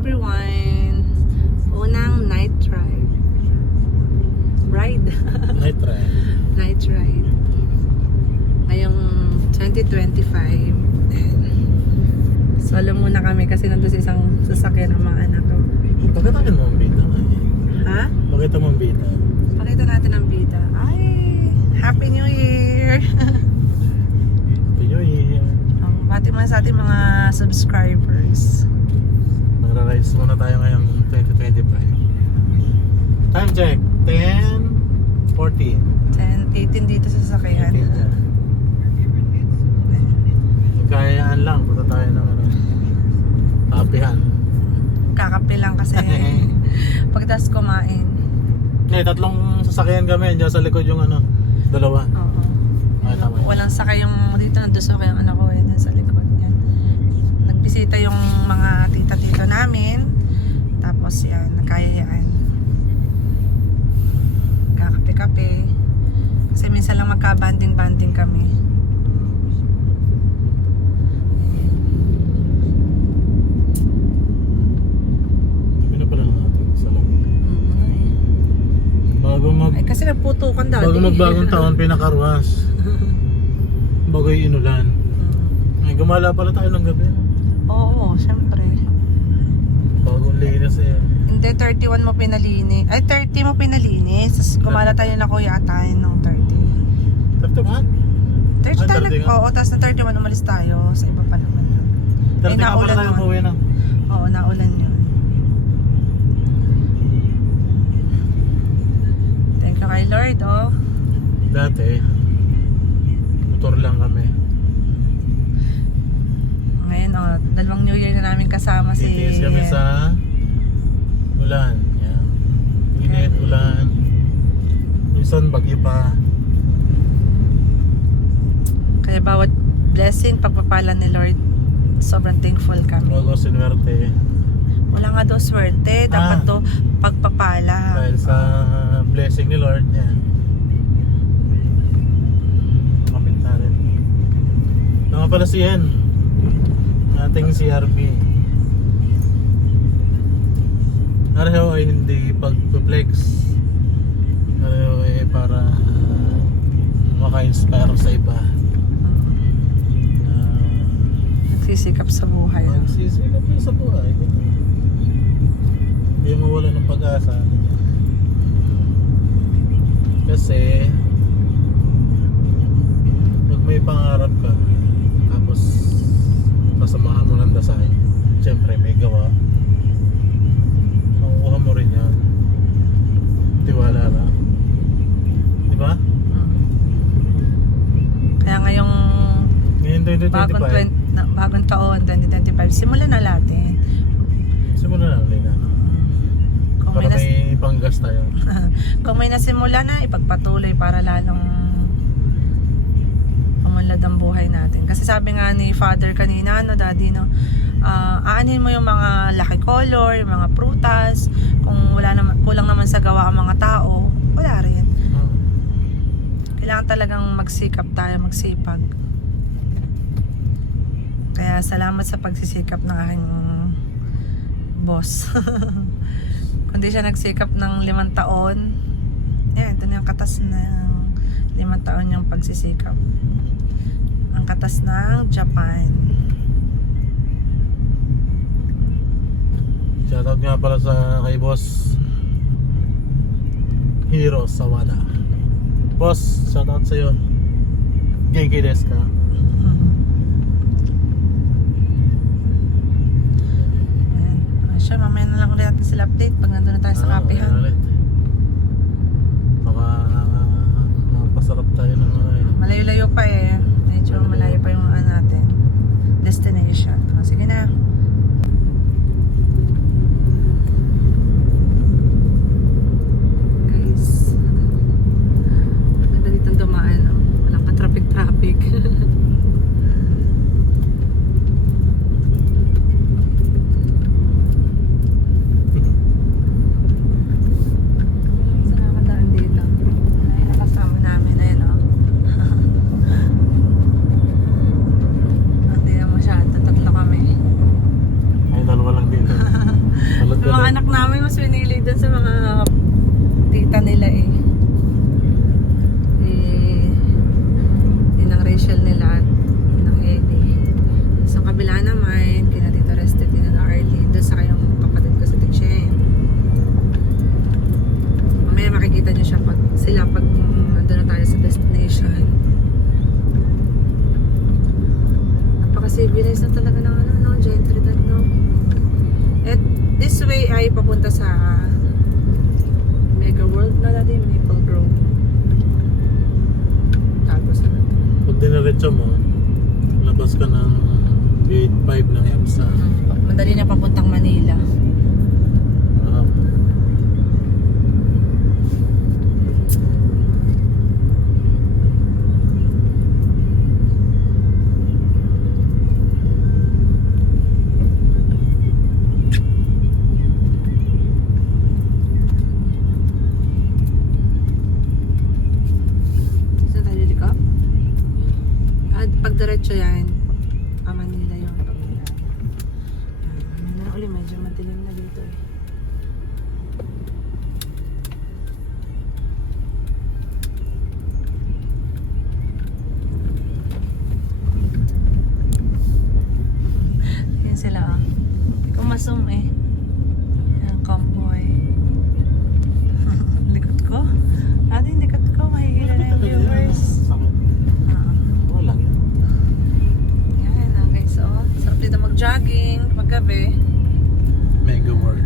everyone! Unang night ride. Night ride. Night ride. Ngayong 2025. Solo muna kami kasi nandun sa isang sasakyan ng mga anak ko. Pakita natin mo ang bida. Ha? Pakita mo ang bida. Pakita natin ang bida. Ay! Happy New Year! Happy New Year. Bati man sa ating mga subscribers. Magra-rides muna tayo ngayong 2025. Time check. 10:14. 18 dito sa sasakyan. Kayaan lang. Punta tayo ng kapihan. Kakape lang kasi pagtas kumain. Tatlong sasakyan kami. Diyan sa likod yung dalawa. Oo. Ay, tama. Walang sakay yung dito, nandun sa kayong anak ko dun sa likod. Yan. Nagbisita yung mga tita-tito namin. Tapos yan, nagkayayaan. Kakape-kape. Kasi minsan lang magka-banding-banding kami. Sabi na pala natin sa lang. Ay, kasi nagputukan daw. Bago magbagong taon, pinakarwas. Bago yung inulan. Ay, gumala pala tayo ng gabi. Oo, syempre. Bagong linis eh. Hindi, 31 mo pinalinis. Ay, 30 mo pinalinis. Tapos gumala tayo na kuya atayin ng 30. 31? 30 tayo 30 nga? oo, tapos na 31 umalis tayo. Sa iba pa naman yun. 30 ka pala tayo umuwi na. Oo, naulan yun. Thank you kay Lord, oh. Dati, motor lang kami. Ngayon, oh, dalawang New Year na namin kasama si... Titiis kami sa ulan. Yan. Init, ulan. Minsan bagyo pa. Kaya bawat blessing, pagpapala ni Lord, sobrang thankful kami. Bago sinuwerte. Wala nga daw swerte, dapat to pagpapala. Dahil sa blessing ni Lord. Yan. Kapit na rin. Nga pala si Yen. Ating CRB. Araw ay hindi pag-flex. Araw ay para maka-inspire sa iba. Nagsisikap sa buhay. No? Magsisikap yun sa buhay. Hindi mawala ng pag-asa. Kasi pag may pangarap ka, tapos kasamahan mo ng dasal, siyempre may gawa, makukuha mo rin yan. Tiwala lang. Diba? Kaya ngayong Ngayon 2025, bagong taon, 2025, simulan na natin. simulan na ulit na. Kung Para may panggas tayo. kung may nasimula na, ipagpatuloy para lalong umunlad ang buhay natin. Kasi sabi nga ni Father kanina, Daddy, aanin mo yung mga lucky color, yung mga prutas. Kung wala naman, kulang naman sa gawa ang mga tao, wala rin. Kailangan talagang magsikap tayo, magsipag. Kaya salamat sa pagsisikap ng aking boss. Kung di siya nagsikap ng 5 taon, ito na yung katas ng 5 taon yung pagsisikap. Ang katas ng Japan. Shoutout nga pala sa kay Boss Hiro Sawada. Boss, shoutout sa'yo. Genki desu ka? Siya, mamaya na lang ulit natin sila update pag nandun na tayo sa kapihan. Baka mapasarap tayo ng Malayo-layo pa eh. Medyo malayo pa yung natin destination. Sige na. Guys, maganda ditong dumaan. Walang ka-traffic-traffic. anak namin mas pinili dun sa mga tita nila eh. Yun ang Rachel nila at yun ang Eddie. Sa kabila naman, kina Tito Rested din na Arlene. Doon sa kayong kapatid ko sa Tichen. Mamaya makikita nyo siya pag nandun na tayo sa destination. Napaka-civilized na talaga ng Gentry no? At this way ay papunta sa Mega World na dati, Maple Grove. Tapos ano? Pag dinaretso mo, labas ka ng gate 5 ng EMSA. Madali na papuntang Manila. Ah. Saan tayo liliko? At pag diretso yan, Manila yung pag-ulan. Ano na uli, medyo matilim na dito eh. Yan sila ah. Hindi ko masum eh. Yan, convoy. Likod ko? Ate, yung likod ko. Mahihila na yung viewers. Ah. Wala yan. Yan ah guys, oh. Sarap dito mag-jogging paggabi. Mega World.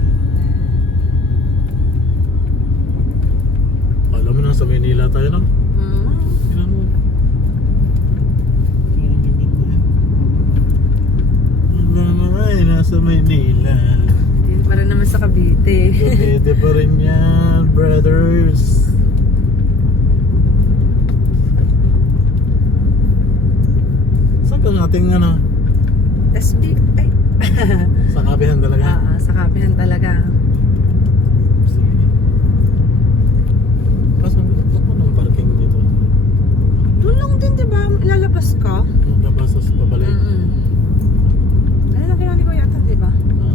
Alam mo na sa Manila tayo no? Tingnan mo. Ay, nasa Manila. Yun pa rin naman sa Cavite. Cavite pa rin yan, brothers. Saan ka ating ano? SB, ay. Sa kabihan talaga? Sa kapihan talaga. Kaso ako ng parking dito. Doon lang din, di ba? Ilalabas ka? Magkabasas pabalik. Ano lang kinali ko yata, di ba? Ah.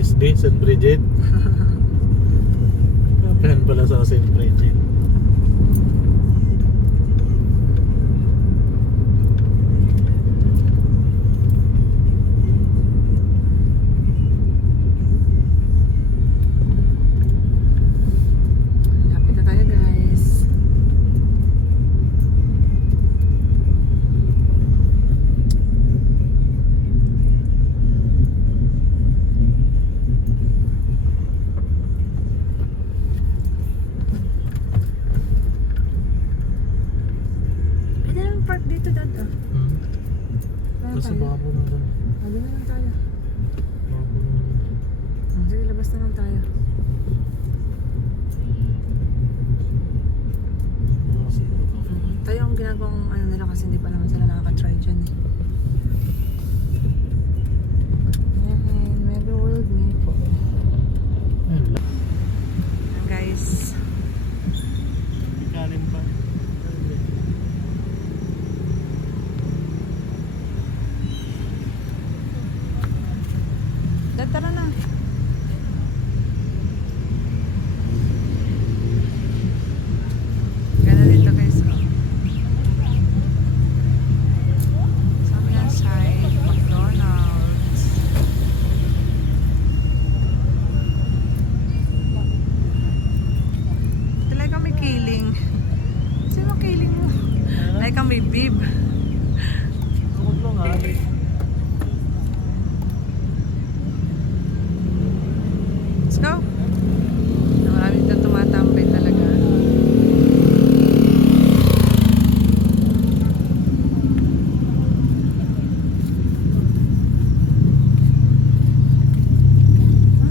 SD, St. Bridget. Kapihan pala sa St. Bridget. Lapit na tayo guys. Pwede naman park dito dada. Kasi baka po na doon. Ano na lang tayo. Baka po na doon. Sige, labas na lang tayo. Baka siguro ka. Tayo ang ginagawang ano nila kasi hindi pa naman sila nakaka-try dyan eh. Ayan, Mega World Maple. Ayun lang. Ayan guys. Ikalim pa. Tara na. Ganda dito guys. Sabi yan side, McDonald's. Talaga may kiling. Sino kiling mo? Like may bib. Huwag lang ha. Let's go. Marami dito tumatambay talaga.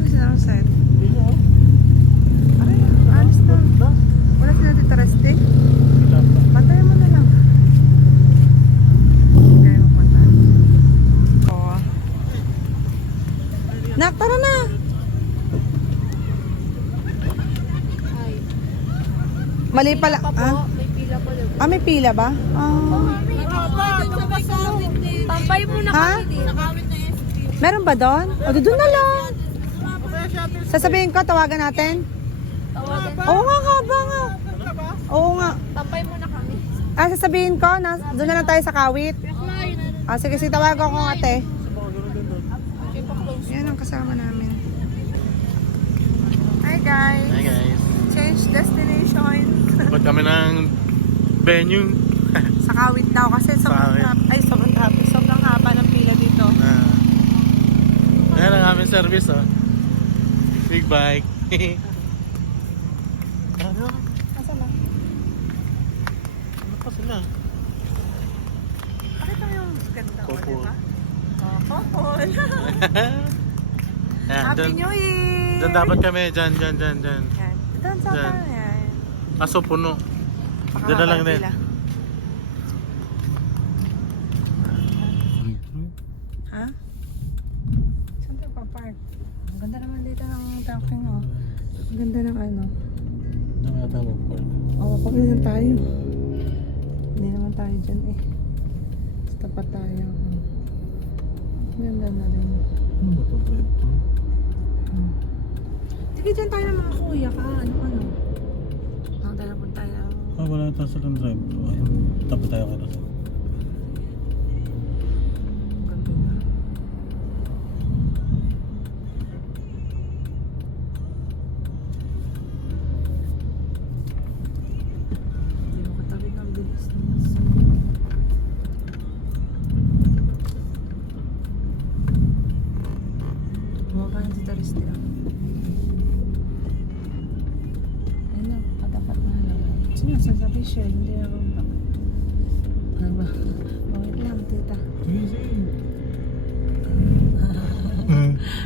Saan ang set? Aray, alis na. Wala sila dito reste? Pantayan mo na lang. Kaya mo pantayan. Oo. Nak, tara na! Mali pala. May pila po lang. May pila ba? Tampay mo na Ha? kami dito. Meron ba doon? O, doon na lang. Sasabihin ko, tawagan natin. Tawagan. Oo nga, haba nga. Oo nga. Tampay mo na kami. Sasabihin ko, doon na lang tayo sa Kawit. Sige, sige, tawagan ko ate. Yan ang kasama namin. Hi guys. Hi guys. Change destination. Ba't kami ng venue? Sa Kawit daw kasi sobrang Kawit. sobrang haba ng pila dito. Ayan ang aming service, oh. Big bike. Ano? Asa na? Ano pa sila? Pakita mo yung ganda ko, Couple. di ba? Oh, couple. Ayan, Happy New Year! dyan dapat kami. Dyan. Yan. Doon sa Dyan. yan. Kaso puno. Dyan na lang din. Ha? Saan tayo pa-park? Ang ganda naman dito ng parking, oh. Ang ganda ng ano. Dyan nga tayo mag-park. Oo, pag ganyan tayo. Hindi naman tayo dyan eh. Sa tapat tayo. Ang ganda na rin. Ano ba ito? Bread to? Sige, dyan tayo ng mga kuya ka. Ano? Tayo na tayo. Wala tayo sa drive. Ayun, tabi tayo ka doon. Ganda na. Hindi mo katabi ng bilis. Bumaba na si Taristi ah. Ayun na, katapat na naman. Sinasasabi siya, hindi na bumaba. Ano ba? Wait lang, tita.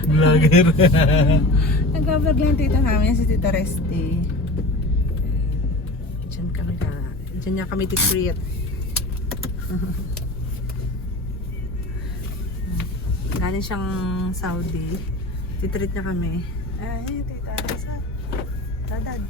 Vlogger. Nag-vlog lang tita namin, si Tita Resti. Diyan kami diyan niya kami titreat. Galing siyang Saudi. Titreat niya kami. Ay, tita, nasa? Dadad.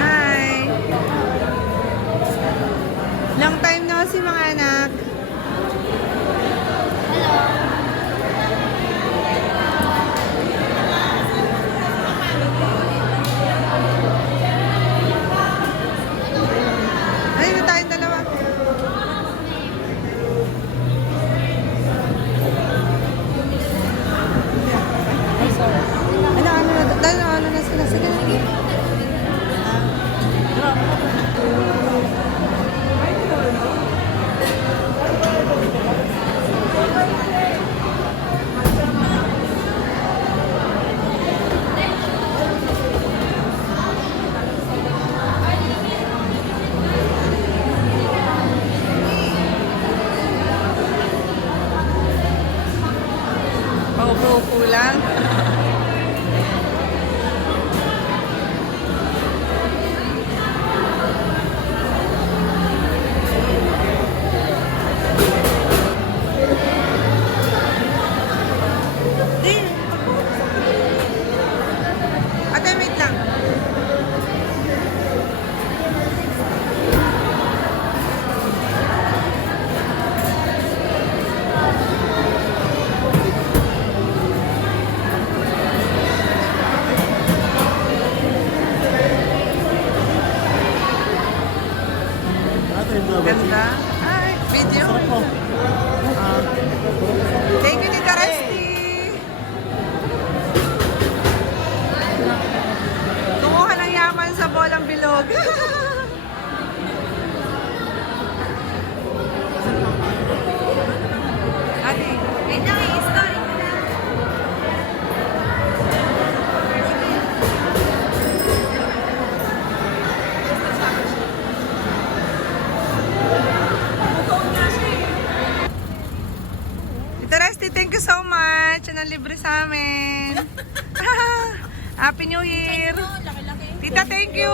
Hi! Long time no see mga anak. Ay, na tayong dalawa. Ano na sila. Sige. Paupo-upo lang. Ate, wait lang. you so much. Ano libre sa amin. Happy New Year. Tita, thank you.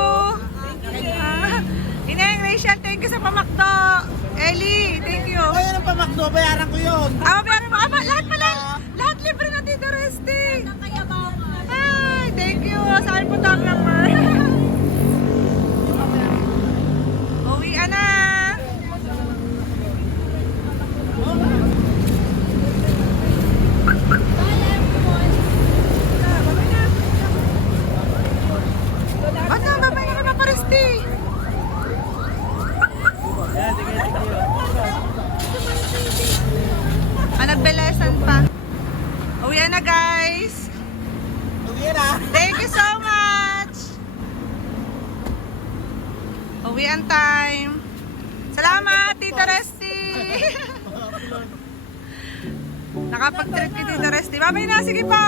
Ineng, Rachel, thank you sa pamakdo. Ellie, thank you. Ay, ano pa Macdo? Bayaran ko yun. Bayaran mo. Lahat pala. Lahat libre na Tita Resty. Ay, thank you. Saan po top number? Uwi na. Ba't na? Babay na kay Papa Resty. Nagbelesan pa. Uwi na guys. Uwi na. Thank you so much. Uwian time. Salamat, Tita Resty. Nakapag-trip ki Tita Resty. Babay na, sige po.